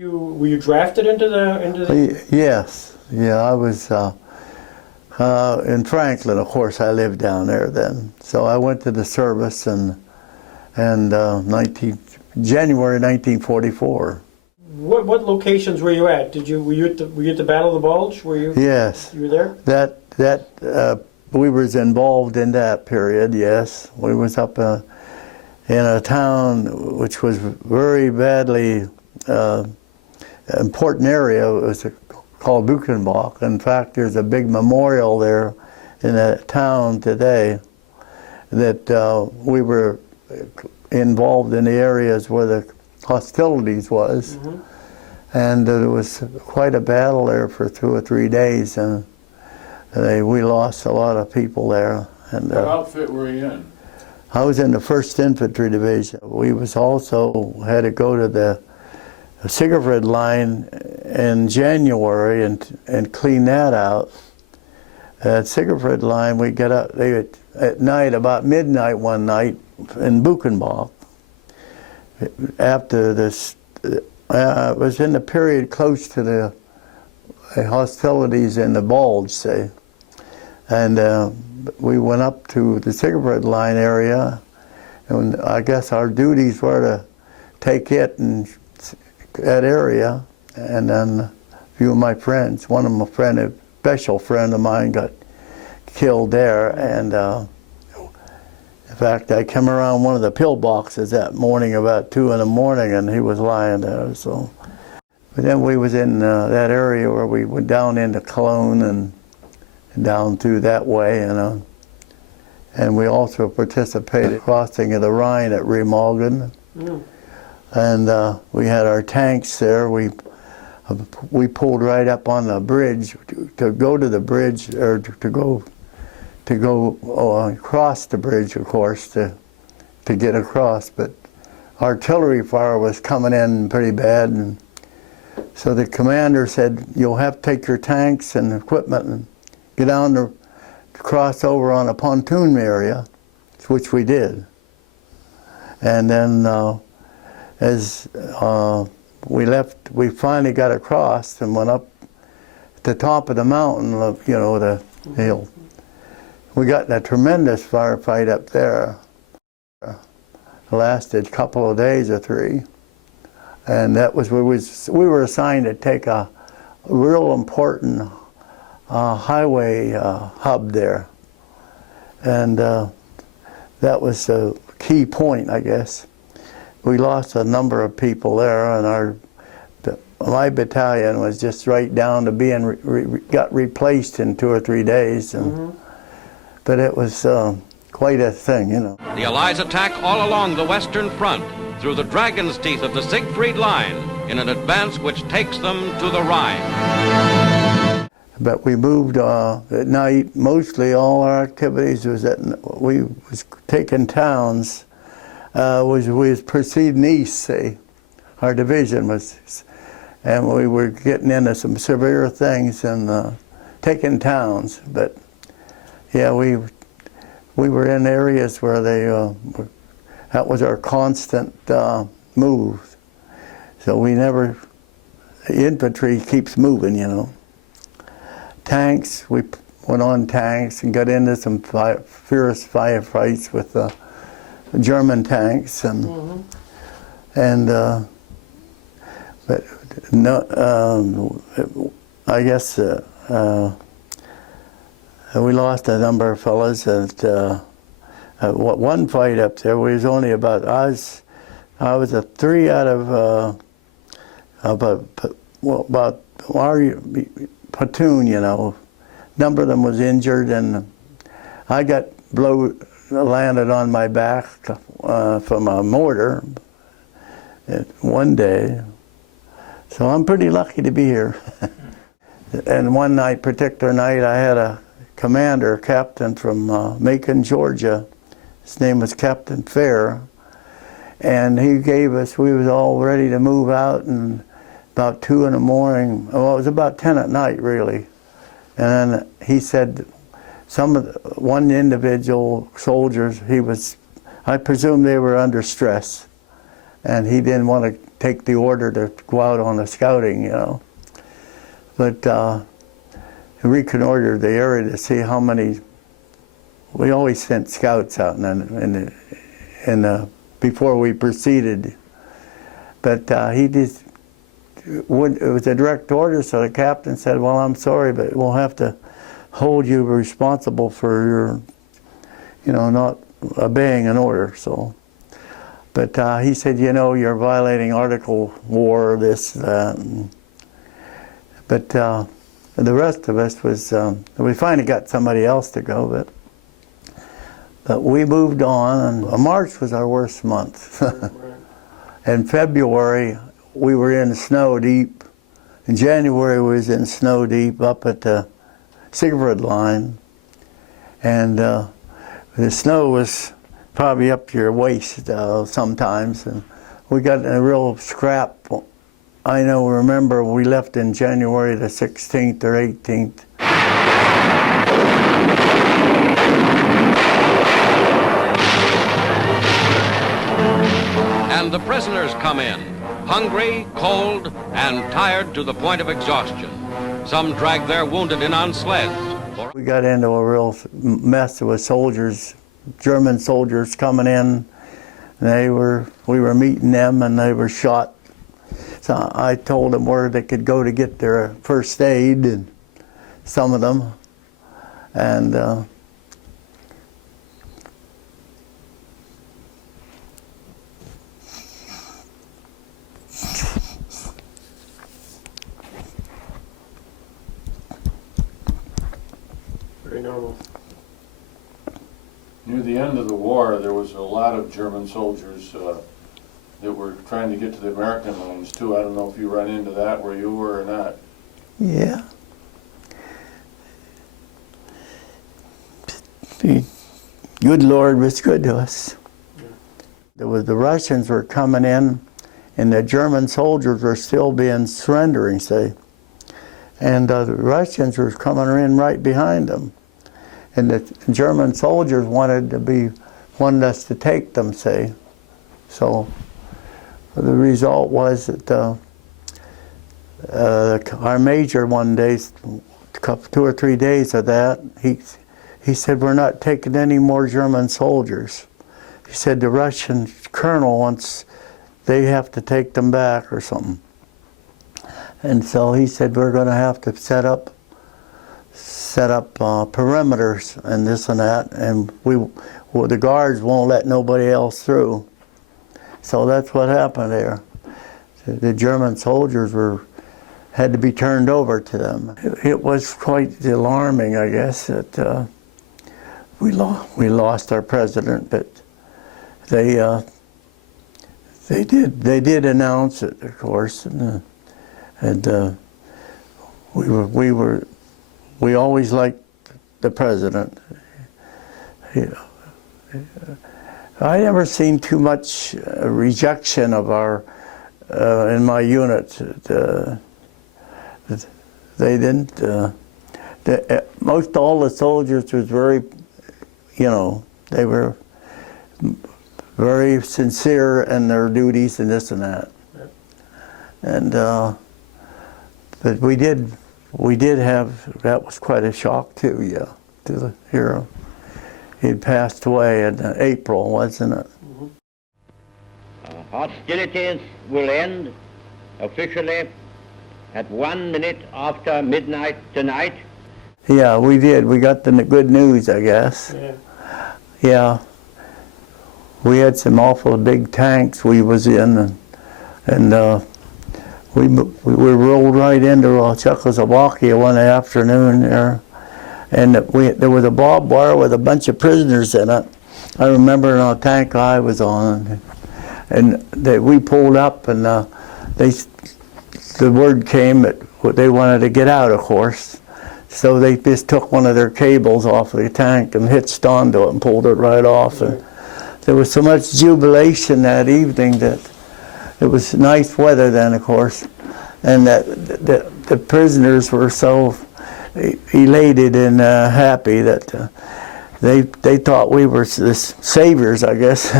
Were you drafted into the? Yes, yeah, I was in Franklin. Of course, I lived down there then. So I went to the service and January 1944. What locations were you at? Were you at the Battle of the Bulge? Were you? Yes. You were there? We was involved in that period. Yes, we was up in a town which was very badly important area. It was called Buchenbach. In fact, there's a big memorial there in that town today that we were involved in the areas where the hostilities was. Mm-hmm. And there was quite a battle there for 2 or 3 days, and we lost a lot of people there. And what outfit were you in? I was in the 1st Infantry Division. We was also had to go to the Siegfried Line in January and clean that out. At Siegfried Line, we got up at night, about midnight one night in Buchenbach. After this, it was in the period close to the hostilities in the Bulge, say. And we went up to the Siegfried Line area, and I guess our duties were to take it and that area, and then a few of my friends, one of my friends, a special friend of mine, got killed there, and in fact, I came around one of the pillboxes that morning about 2 in the morning, and he was lying there. So, but then we was in that area where we went down into Cologne and down through that way, and we also participated crossing of the Rhine at Remagen. Mm. And we had our tanks there. We pulled right up on the bridge to go to the bridge, or to go across the bridge, of course, to get across. But artillery fire was coming in pretty bad, and so the commander said, "You'll have to take your tanks and equipment and get down to cross over on a pontoon area," which we did. And then as we left, we finally got across and went up at the top of the mountain, the hill. We got in a tremendous firefight up there. It lasted a couple of days or 3. And that was we were assigned to take a real important highway hub there. And that was a key point, I guess. We lost a number of people there, and my battalion was just right down to being got replaced in 2 or 3 days, and mm-hmm. But it was quite a thing, The Allies attack all along the Western Front through the dragon's teeth of the Siegfried Line in an advance which takes them to the Rhine. But we moved at night. Mostly all our activities was we was taking towns. We was proceeding east, say. Our division was, and we were getting into some severe things and taking towns. But yeah, we were in areas where that was our constant move. So the infantry keeps moving, Tanks, we went on tanks and got into some fierce firefights with German tanks, and mm-hmm. But no, I guess we lost a number of fellas. At one fight up there, we was only about I was a 3 out of about our platoon, Number of them was injured, and I got landed on my back from a mortar one day. So I'm pretty lucky to be here. And one particular night, I had a captain from Macon, Georgia. His name was Captain Fair. And he gave us, we was all ready to move out, and about 2 in the morning, well, it was about 10 at night, really. And then he said, one individual soldiers, I presume they were under stress. and he didn't want to take the order to go out on the scouting, you know. But he reconnoitered the area to see how many. We always sent scouts out before we proceeded, but he just it was a direct order. So the captain said, "Well, I'm sorry, but we'll have to hold you responsible for your, you know, not obeying an order." So, but he said, "You know, you're violating Article War, this, that." But the rest of us was, we finally got somebody else to go, but we moved on, and March was our worst month. In February, we were in snow deep. In January, we was in snow deep up at the Siegfried line, and the snow was probably up to your waist sometimes, and we got in a real scrap. I remember we left in January the 16th or 18th. And the prisoners come in, hungry, cold, and tired to the point of exhaustion. Some drag their wounded in on sleds. We got into a real mess with soldiers, German soldiers coming in. We were meeting them, and they were shot. So I told them where they could go to get their first aid, and some of them, and Very normal. Near the end of the war, there was a lot of German soldiers that were trying to get to the American lines too. I don't know if you run into that where you were or not. yeah. The good Lord was good to us. Yeah. The Russians were coming in, and the German soldiers were still being surrendering, say. And the Russians were coming in right behind them. And the German soldiers wanted us to take them, say. So the result was that our major one day, 2 or 3 days of that, he said, "We're not taking any more German soldiers." He said the Russian colonel wants, they have to take them back or something. And so he said, "We're going to have to set up perimeters and this and that, and the guards won't let nobody else through." So that's what happened there. The German soldiers had to be turned over to them. It was quite alarming, I guess, that we lost our president, but they did announce it, of course, and we always liked the president. I never seen too much rejection of in my unit. They didn't. Most all the soldiers was very, they were very sincere in their duties and this and that. Yep. And but we did have, that was quite a shock too, yeah, to the hero. He'd passed away in April, wasn't it? Hostilities will end officially at 1 minute after midnight tonight. Yeah, we did. We got the good news, I guess. Yeah. Yeah. We had some awful big tanks we was in, and we rolled right into Czechoslovakia one afternoon there. And there was a barbed wire with a bunch of prisoners in it. I remember in a tank I was on, and we pulled up, and the word came that they wanted to get out, of course. So they just took one of their cables off of the tank and hitched onto it and pulled it right off. And there was so much jubilation that evening that it was nice weather then, of course, and that the prisoners were so elated and happy that they thought we were the saviors, I guess.